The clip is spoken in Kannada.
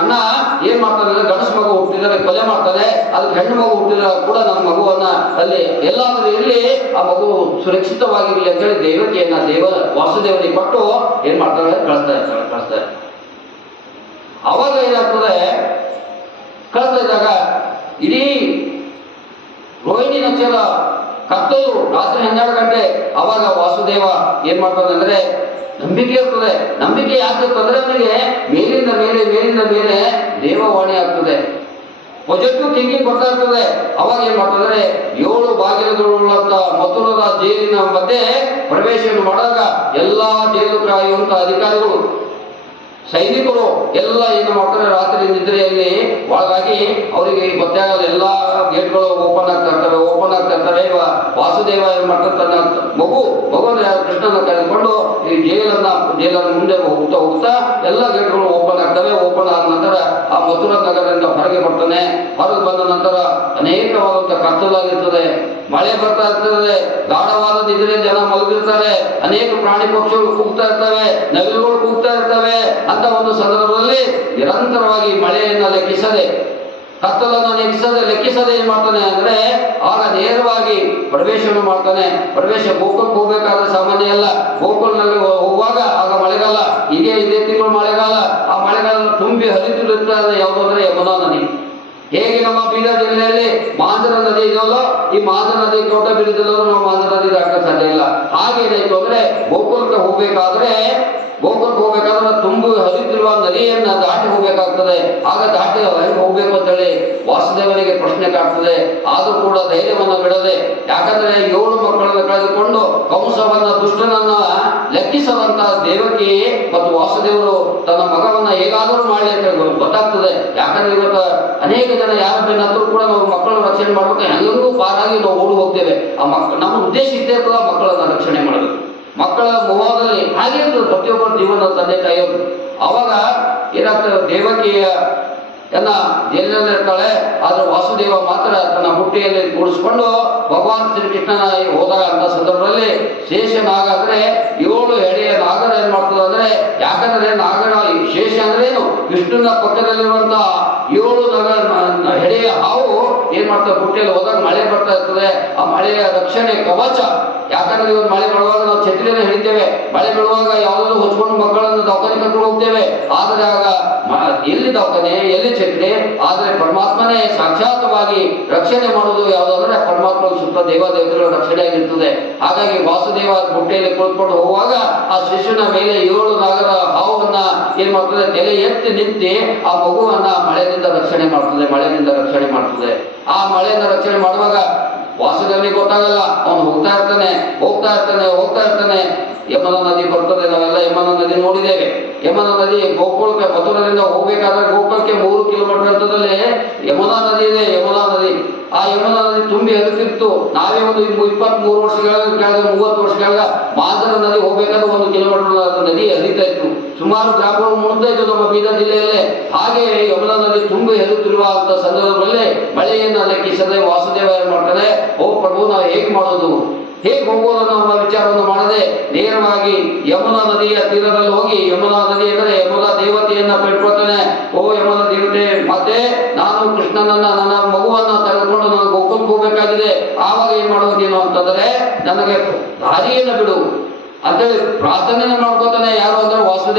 ಅಣ್ಣ ಏನ್ ಮಾಡ್ತಾನೆ ಅಂದ್ರೆ ಗಂಡಸು ಮಗು ಹುಟ್ಟಿದರೆ ಕೊಲೆ ಮಾಡ್ತಾನೆ, ಅದಕ್ಕೆ ಹೆಣ್ಣು ಮಗು ಹುಟ್ಟಿದ್ರೆ ಕೂಡ ನನ್ನ ಮಗುವನ್ನ ಅಲ್ಲಿ ಎಲ್ಲಾದ್ರೂ ಇರಲಿ, ಆ ಮಗು ಸುರಕ್ಷಿತವಾಗಿರಲಿ ಅಂತ ಹೇಳಿ ದೇವಕಿಯನ್ನ ವಾಸುದೇವನಿಗೆ ಕೊಟ್ಟು ಏನ್ ಮಾಡ್ತಾರೆ, ಕಳಿಸ್ತಾರೆ. ಅವಾಗ ಏನಾಗ್ತದೆ, ಕಳಿಸ್ತಾ ಇದ್ದಾಗ ಇಡೀ ರೋಹಿಣಿ ನಕ್ಷತ್ರ ಕತ್ತಲು, ರಾತ್ರಿ 12 ಗಂಟೆ. ಅವಾಗ ವಾಸುದೇವ ಏನ್ ಮಾಡ್ತಾನೆ ಅಂದ್ರೆ ನಂಬಿಕೆ ಇರ್ತದೆ. ನಂಬಿಕೆ ಯಾಕೆ ಇರ್ತಂದ್ರೆ ಅವನಿಗೆ ಮೇಲಿಂದ ಮೇಲೆ ದೇವವಾಣಿ ಆಗ್ತದೆ, ಪಾಸಿಟಿವ್ ಥಿಂಕಿಂಗ್ ಬರ್ತಾ ಇರ್ತದೆ. ಅವಾಗ ಏನ್ ಮಾಡ್ತಂದ್ರೆ 7 ಬಾಗಿಲುಗಳುಳ್ಳಂತ ಮಥುರದ ಜೈಲಿನ ಮಧ್ಯೆ ಪ್ರವೇಶವನ್ನು ಮಾಡಿದಾಗ ಎಲ್ಲಾ ಜೈಲು ಕಾಯುವಂತ ಅಧಿಕಾರಿಗಳು, ಸೈನಿಕರು ಎಲ್ಲ ಏನು ಮಾಡ್ತಾರೆ, ರಾತ್ರಿ ನಿದ್ರೆಯಲ್ಲಿ ಒಳಗಾಗಿ ಅವರಿಗೆ ಗೊತ್ತಾಗಲ್ಲ, ಎಲ್ಲಾ ಗೇಟ್ಗಳು ಓಪನ್ ಆಗ್ತಾ ಇರ್ತವೆ. ವಾಸುದೇವ ಏನ್ ಮಾಡ್ತಾರೆ, ತನ್ನ ಮಗುವನ್ನ ಕೃಷ್ಣನ ಕರೆದುಕೊಂಡು ಈ ಜೈಲನ್ನ ಮುಂದೆ ಹೋಗ್ತಾ ಎಲ್ಲ ಗೇಟ್ಗಳು ಓಪನ್ ಆಗ್ತವೆ. ಓಪನ್ ಆದ ನಂತರ ಆ ಮಥುರಾ ನಗರದಿಂದ ಹೊರಗೆ ಬರ್ತಾನೆ. ಹೊರಗೆ ಬಂದ ನಂತರ ಅನೇಕವಾದಂತ ಕತ್ತಲಾಗಿರ್ತದೆ, ಮಳೆ ಬರ್ತಾ ಇರ್ತದೆ, ಗಾಢವಾದ ನಿದ್ರೆ, ಜನ ಮಲಗಿರ್ತಾರೆ, ಅನೇಕ ಪ್ರಾಣಿ ಪಕ್ಷಿಗಳು ಕೂಗ್ತಾ ಇರ್ತವೆ, ನವಿಲುಗಳು ಕೂಗ್ತಾ ಇರ್ತವೆ. ಅಂತ ಒಂದು ಸಂದರ್ಭದಲ್ಲಿ ನಿರಂತರವಾಗಿ ಮಳೆಯನ್ನ ಕತ್ತಲನ್ನು ಲೆಕ್ಕಿಸದೆ ಏನ್ ಮಾಡ್ತಾನೆ ಅಂದ್ರೆ ಆಗ ನೇರವಾಗಿ ಪ್ರವೇಶವನ್ನು ಮಾಡ್ತಾನೆ. ಗೋಕುಲಕ್ಕೆ ಹೋಗ್ಬೇಕಾದ್ರೆ ಸಾಮಾನ್ಯ ಅಲ್ಲ, ಗೋಕುಲ್ನಲ್ಲಿ ಹೋಗುವಾಗ ಆಗ ಮಳೆಗಾಲ, ಇದೇ ತಿಂಗಳು ಮಳೆಗಾಲ. ಆ ಮಳೆಗಾಲ ತುಂಬಿ ಹರಿತಿರುತ್ತದೆ ಯಾವುದಂದ್ರೆ ಯಮುನಾ ನದಿ. ಹೇಗೆ ನಮ್ಮ ಬೀದರ್ ಜಿಲ್ಲೆಯಲ್ಲಿ ಮಾಂಜರ ನದಿ ಇದೆಯಲ್ಲ, ಈ ಮಾಂಜರ ನದಿ ತೋಟ ಬೀರಿದಲ್ಲೂ ನಾವು ಮಾಂಜರ ನದಿ ದಾಟಕ್ಕೆ ಸಾಧ್ಯ ಇಲ್ಲ. ಹಾಗೇನಾಯ್ತು ಅಂದ್ರೆ ಗೋಕುಲಕ್ಕೆ ಹೋಗ್ಬೇಕಾದ್ರೆ ತುಂಬಿ ಹರಿತಿರುವ ನದಿಯನ್ನ ದಾಟಿ ಹೋಗ್ಬೇಕಾಗ್ತದೆ. ಆಗ ದಾಟಿ ಹೋಗ್ಬೇಕು ಅಂತೇಳಿ ವಾಸುದೇವನಿಗೆ ಪ್ರಶ್ನೆ ಕಾಡ್ತದೆ. ಆದ್ರೂ ಕೂಡ ಧೈರ್ಯವನ್ನ ಬಿಡದೆ, ಯಾಕಂದ್ರೆ 7 ಮಕ್ಕಳನ್ನು ಕಳೆದುಕೊಂಡು ಕಂಸವನ್ನ ದುಷ್ಟನನ್ನ ಲೆಕ್ಕಿಸದಂತ ದೇವಕಿ ಮತ್ತು ವಾಸುದೇವರು ತನ್ನ ಮಗವನ್ನ ಹೇಗಾದರೂ ಮಾಡಿ ಅಂತ ಗೊತ್ತಾಗ್ತದೆ. ಯಾಕಂದ್ರೆ ಇವತ್ತು ಅನೇಕ ಜನ ಯಾರ ಬೆನ್ನಂತರೂ ಕೂಡ ನಾವು ಮಕ್ಕಳನ್ನ ರಕ್ಷಣೆ ಮಾಡ್ಬೇಕು, ಹೆಂಗೂ ಪಾರಾಗಿ ನಾವು ಓಡಿ ಹೋಗ್ತೇವೆ. ನಮ್ಮ ಉದ್ದೇಶ ಇಷ್ಟೇ ಇರ್ತದ, ಮಕ್ಕಳನ್ನ ರಕ್ಷಣೆ ಮಾಡಬೇಕು. ಮಕ್ಕಳ ಮೊಹದಲ್ಲಿ ಹಾಗೆ ಇರ್ತದೆ ಪ್ರತಿಯೊಬ್ಬರ ಜೀವನ ತಂದೆ ತಾಯಿಯವರು. ಅವಾಗ ಏನಾಗ್ತದೆ, ದೇವಕಿಯ ಜೈಲಿನಲ್ಲಿ ಇರ್ತಾಳೆ. ಆದ್ರೆ ವಾಸುದೇವ ಮಾತ್ರ ತನ್ನ ಹುಟ್ಟಿಯಲ್ಲಿ ಕೂಡಿಸ್ಕೊಂಡು ಭಗವಾನ್ ಶ್ರೀಕೃಷ್ಣನ ಹೋದಾಗ ಅಂತ ಸಂದರ್ಭದಲ್ಲಿ ಶೇಷನಾಗ ಅಂದ್ರೆ 7 ಎಡೆಯ ನಾಗರ ಏನ್ ಮಾಡ್ತದೆ ಅಂದ್ರೆ, ಯಾಕಂದ್ರೆ ನಾಗರ ಶೇಷ ಅಂದ್ರೆ ಏನು, ವಿಷ್ಣುನ ಪಕ್ಕದಲ್ಲಿರುವಂತ 7 ಹೆಡೆಯ ಹಾವು ಏನ್ ಮಾಡ್ತದೆ, ಹುಟ್ಟಿಯಲ್ಲಿ ಹೋದಾಗ ಮಳೆ ಬರ್ತಾ ಇರ್ತದೆ. ಆ ಮಳೆಯ ರಕ್ಷಣೆ ಕವಚ. ಯಾಕಂದ್ರೆ ಇವತ್ತು ಮಳೆ ಬರುವಾಗ ನಾವು ಛತ್ರಿಯನ್ನು ಹಿಡಿತೇವೆ, ಮಳೆ ಬರುವಾಗ ಯಾವ್ದಾದ್ರು ಹೊಚ್ಕೊಂಡು ಮಕ್ಕಳನ್ನು ದವಾಖಾನೆ ಕರ್ಕೊಂಡು ಹೋಗ್ತೇವೆ. ಆದ್ರೆ ಆಗ ಎಲ್ಲಿ ದವಾಖಾನೆ, ಎಲ್ಲಿ ಛತ್ರಿ, ಆದ್ರೆ ಪರಮಾತ್ಮನೇ ಸಾಕ್ಷಾತ್ವಾಗಿ ರಕ್ಷಣೆ ಮಾಡುವುದು ಯಾವುದಾದ್ರೆ ಪರಮಾತ್ಮ ಸುತ್ತ ದೇವತೆಗಳ ರಕ್ಷಣೆ ಆಗಿರ್ತದೆ. ಹಾಗಾಗಿ ವಾಸುದೇವ ಬುಟ್ಟೆಯಲ್ಲಿ ಕುಳಿತುಕೊಂಡು ಹೋಗುವಾಗ ಆ ಶಿಶುವಿನ ಮೇಲೆ 7 ನಾಗರ ಹಾವನ್ನ ಏನ್ ಮಾಡ್ತದೆ, ತಲೆ ಎತ್ತಿ ನಿಂತಿ ಆ ಮಗುವನ್ನ ಮಳೆಯಿಂದ ರಕ್ಷಣೆ ಮಾಡ್ತದೆ. ಆ ಮಳೆಯಿಂದ ರಕ್ಷಣೆ ಮಾಡುವಾಗ ವಾಸುದೇವನಿಗೆ ಗೊತ್ತಾಗಲ್ಲ, ಅವನು ಹೋಗ್ತಾ ಇರ್ತಾನೆ. ಯಮುನಾ ನದಿ ಬರ್ತದೆ, ನಾವೆಲ್ಲ ಯಮುನಾ ನದಿ ನೋಡಿದ್ದೇವೆ. ಯಮುನಾ ನದಿ ಗೋಕುಲಕ್ಕೆ ಮಥುರದಿಂದ ಹೋಗ್ಬೇಕಾದ್ರೆ ಗೋಕುಲಕ್ಕೆ 3 ಕಿಲೋಮೀಟರ್ ಅಂತದಲ್ಲಿ ಯಮುನಾ ನದಿ ಇದೆ. ಆ ಯಮುನಾ ನದಿ ತುಂಬಿ ಹರಿತಿತ್ತು. ನಾವೇ ಒಂದು 23 ವರ್ಷಗಳ 30 ವರ್ಷಗಳ ಮಾಂಜರ ನದಿ ಹೋಗ್ಬೇಕಾದ್ರೆ 1 ಕಿಲೋಮೀಟರ್ ನದಿ ಹರಿತಾ ಇತ್ತು. ಸುಮಾರು ಗ್ರಾಮಗಳು ಮುಳುಗ್ತಾ ಇತ್ತು ನಮ್ಮ ಬೀದರ್ ಜಿಲ್ಲೆಯಲ್ಲೇ. ಹಾಗೆ ಯಮುನಾ ನದಿ ತುಂಬಿ ಹರಿತಿರುವ ಅಂತ ಸಂದರ್ಭದಲ್ಲಿ ಮಳೆಯನ್ನ ಲೆಕ್ಕಿಸದೆ ವಾಸುದೇವ ಏನ್ ಮಾಡ್ತಾನೆ, ಓ ಪ್ರಭು, ನಾವು ಹೇಗೆ ಮಾಡೋದು, ಹೇಗೆ ಹೋಗೋದು ಅನ್ನೋ ವಿಚಾರವನ್ನು ಮಾಡದೆ ನೇರವಾಗಿ ಯಮುನಾ ನದಿಯ ತೀರದಲ್ಲಿ ಹೋಗಿ, ಯಮುನಾ ನದಿ ಅಂದರೆ ಯಮುನಾ ದೇವತೆಯನ್ನ ಬೇಡ್ಕೊಳ್ತಾನೆ. ಓ ಯಮುನಾ ದೇವತೆ, ಮತ್ತೆ ನಾನು ಕೃಷ್ಣನನ್ನ, ನನ್ನ ಮಗುವನ್ನ ತೆಗೆದುಕೊಂಡು ನಾನು ಗೋಕುಲಕ್ಕೆ ಹೋಗ್ಬೇಕಾಗಿದೆ. ಆವಾಗ ಏನ್ ಮಾಡೋದು ನೀನು ಅಂತಂದ್ರೆ, ನನಗೆ ದಾರಿಯನ್ನು ಬಿಡು ಅಂತೇಳಿ ಪ್ರಾರ್ಥನೆಯನ್ನು ಮಾಡ್ಕೋತಾನೆ. ಯಾರು ಅಂದ್ರೆ ವಾಸುದೇವ.